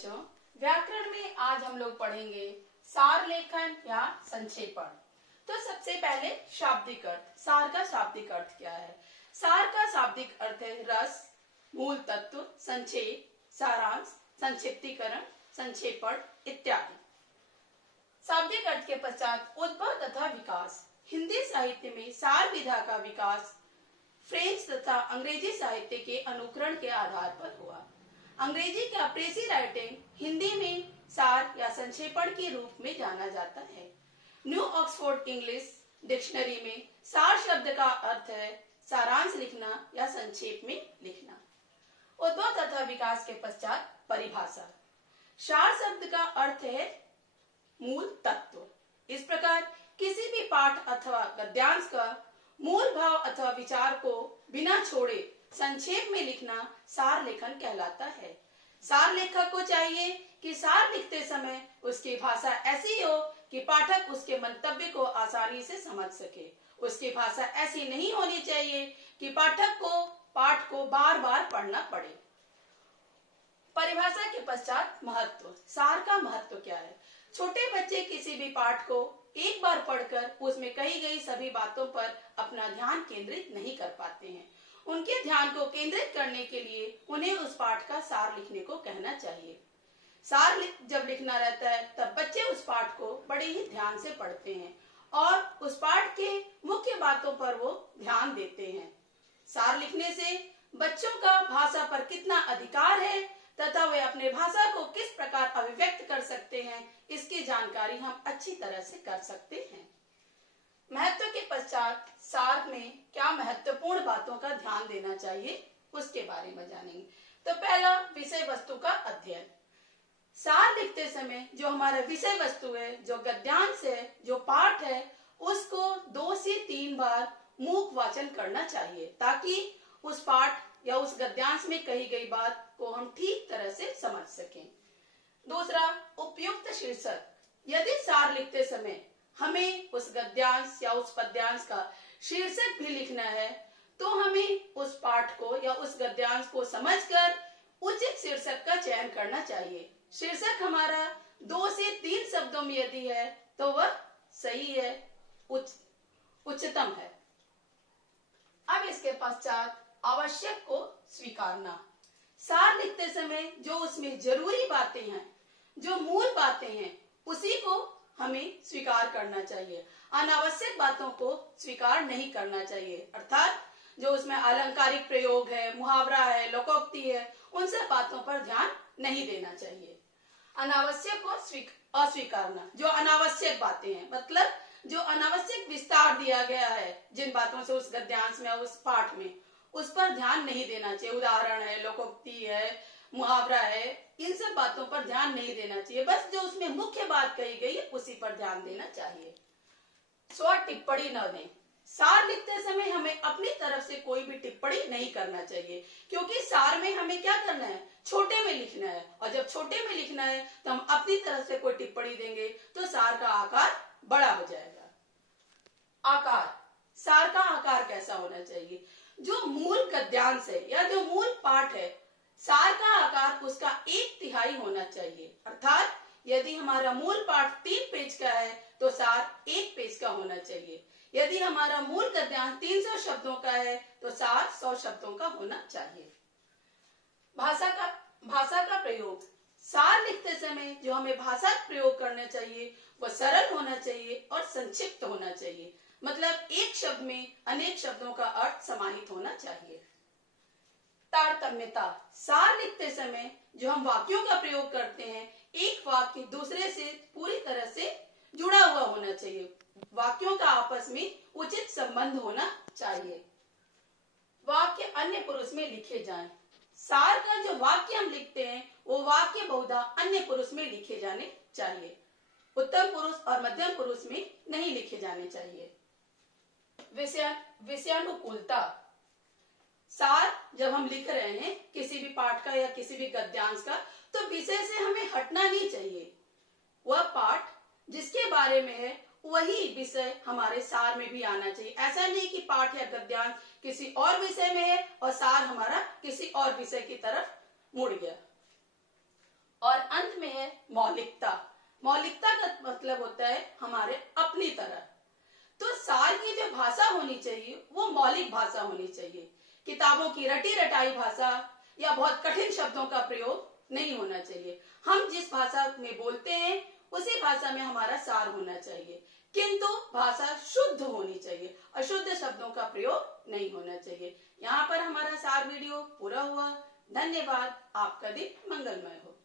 बच्चों, व्याकरण में आज हम लोग पढ़ेंगे सार लेखन या संक्षेपण। तो सबसे पहले शाब्दिक अर्थ। सार का शाब्दिक अर्थ क्या है? सार का शाब्दिक अर्थ है रस, मूल तत्व, संक्षेप, सारांश, संक्षिप्तीकरण, संक्षेपण इत्यादि। शाब्दिक अर्थ के पश्चात उद्भव तथा विकास। हिंदी साहित्य में सार विधा का विकास फ्रेंच तथा अंग्रेजी साहित्य के अनुकरण के आधार पर हुआ। अंग्रेजी का प्रेसी राइटिंग हिंदी में सार या संक्षेपण के रूप में जाना जाता है। न्यू ऑक्सफोर्ड इंग्लिश डिक्शनरी में सार शब्द का अर्थ है सारांश लिखना या संक्षेप में लिखना। उद्भव तथा विकास के पश्चात परिभाषा। सार शब्द का अर्थ है मूल तत्व। इस प्रकार किसी भी पाठ अथवा गद्यांश का मूल भाव अथवा विचार को बिना छोड़े संक्षेप में लिखना सार लेखन कहलाता है। सार लेखक को चाहिए कि सार लिखते समय उसकी भाषा ऐसी हो कि पाठक उसके मंतव्य को आसानी से समझ सके। उसकी भाषा ऐसी नहीं होनी चाहिए कि पाठक को पाठ को बार बार पढ़ना पड़े। परिभाषा के पश्चात महत्व। सार का महत्व क्या है? छोटे बच्चे किसी भी पाठ को एक बार पढ़कर उसमें कही गई सभी बातों पर अपना ध्यान केंद्रित नहीं कर पाते हैं। उनके ध्यान को केंद्रित करने के लिए उन्हें उस पाठ का सार लिखने को कहना चाहिए। सार जब लिखना रहता है तब बच्चे उस पाठ को बड़े ही ध्यान से पढ़ते हैं और उस पाठ के मुख्य बातों पर वो ध्यान देते हैं। सार लिखने से बच्चों का भाषा पर कितना अधिकार है तथा वे अपने भाषा को किस प्रकार अभिव्यक्त कर सकते हैं, इसकी जानकारी हम अच्छी तरह से कर सकते हैं। महत्व के पश्चात सार में क्या महत्वपूर्ण बातों का ध्यान देना चाहिए उसके बारे में जानेंगे। तो पहला, विषय वस्तु का अध्ययन। सार लिखते समय जो हमारा विषय वस्तु है, जो गद्यांश है, जो पाठ है, उसको 2 से 3 बार मूक वाचन करना चाहिए ताकि उस पाठ या उस गद्यांश में कही गई बात को हम ठीक तरह से समझ सकें। दूसरा, उपयुक्त शीर्षक। यदि सार लिखते समय हमें उस गद्यांश या उस पद्यांश का शीर्षक भी लिखना है तो हमें उस पाठ को या उस गद्यांश को समझकर उचित शीर्षक का चयन करना चाहिए। शीर्षक हमारा 2 से 3 शब्दों में यदि है तो वह सही है, उच्चतम है। अब इसके पश्चात आवश्यक को स्वीकारना। सार लिखते समय जो उसमें जरूरी बातें हैं, जो मूल बातें हैं, उसी को हमें स्वीकार करना चाहिए। अनावश्यक बातों को स्वीकार नहीं करना चाहिए। अर्थात जो उसमें अलंकारिक प्रयोग है, मुहावरा है, लोकोक्ति है, उन सब बातों पर ध्यान नहीं देना चाहिए। अनावश्यक को अस्वीकारना। जो अनावश्यक बातें हैं, मतलब जो अनावश्यक विस्तार दिया गया है जिन बातों से उस गद्यांश में, उस पाठ में, उस पर ध्यान नहीं देना चाहिए। उदाहरण है, लोकोक्ति है, मुहावरा है, इन सब बातों पर ध्यान नहीं देना चाहिए। बस जो उसमें मुख्य बात कही गई है उसी पर ध्यान देना चाहिए। स्व टिप्पणी न दें। सार लिखते समय हमें अपनी तरफ से कोई भी टिप्पणी नहीं करना चाहिए क्योंकि सार में हमें क्या करना है? छोटे में लिखना है, और जब छोटे में लिखना है तो हम अपनी तरफ से कोई टिप्पणी देंगे तो सार का आकार बड़ा हो जाएगा। आकार। सार का आकार कैसा होना चाहिए? जो मूल गद्यांश है या जो मूल पाठ है, सार का आकार उसका 1/3 होना चाहिए। अर्थात यदि हमारा मूल पाठ 3 पेज का है तो सार 1 पेज का होना चाहिए। यदि हमारा मूल गद्यांश 300 शब्दों का है तो सार 100 शब्दों का होना चाहिए। भाषा का प्रयोग। सार लिखते समय जो हमें भाषा का प्रयोग करना चाहिए वह सरल होना चाहिए और संक्षिप्त होना चाहिए। मतलब एक शब्द में अनेक शब्दों का अर्थ समाहित होना चाहिए। तारतम्यता। सार लिखते समय जो हम वाक्यों का प्रयोग करते हैं, एक वाक्य दूसरे से पूरी तरह से जुड़ा हुआ होना चाहिए। वाक्यों का आपस में उचित संबंध होना चाहिए। वाक्य अन्य पुरुष में लिखे जाएं। सार का जो वाक्य हम लिखते हैं वो वाक्य बहुधा अन्य पुरुष में लिखे जाने चाहिए। उत्तम पुरुष और मध्यम पुरुष में नहीं लिखे जाने चाहिए। विषयानुकूलता। सार जब हम लिख रहे हैं किसी भी पाठ का या किसी भी गद्यांश का, तो विषय से हमें हटना नहीं चाहिए। वह पाठ जिसके बारे में है वही विषय हमारे सार में भी आना चाहिए। ऐसा नहीं कि पाठ या गद्यांश किसी और विषय में है और सार हमारा किसी और विषय की तरफ मुड़ गया। और मौलिकता। मौलिकता का मतलब होता है हमारे अपनी तरह। तो सार की जो भाषा होनी चाहिए वो मौलिक भाषा होनी चाहिए। किताबों की रटी रटाई भाषा या बहुत कठिन शब्दों का प्रयोग नहीं होना चाहिए। हम जिस भाषा में बोलते हैं उसी भाषा में हमारा सार होना चाहिए, किंतु भाषा शुद्ध होनी चाहिए, अशुद्ध शब्दों का प्रयोग नहीं होना चाहिए। यहाँ पर हमारा सार वीडियो पूरा हुआ। धन्यवाद। आपका दिन मंगलमय हो।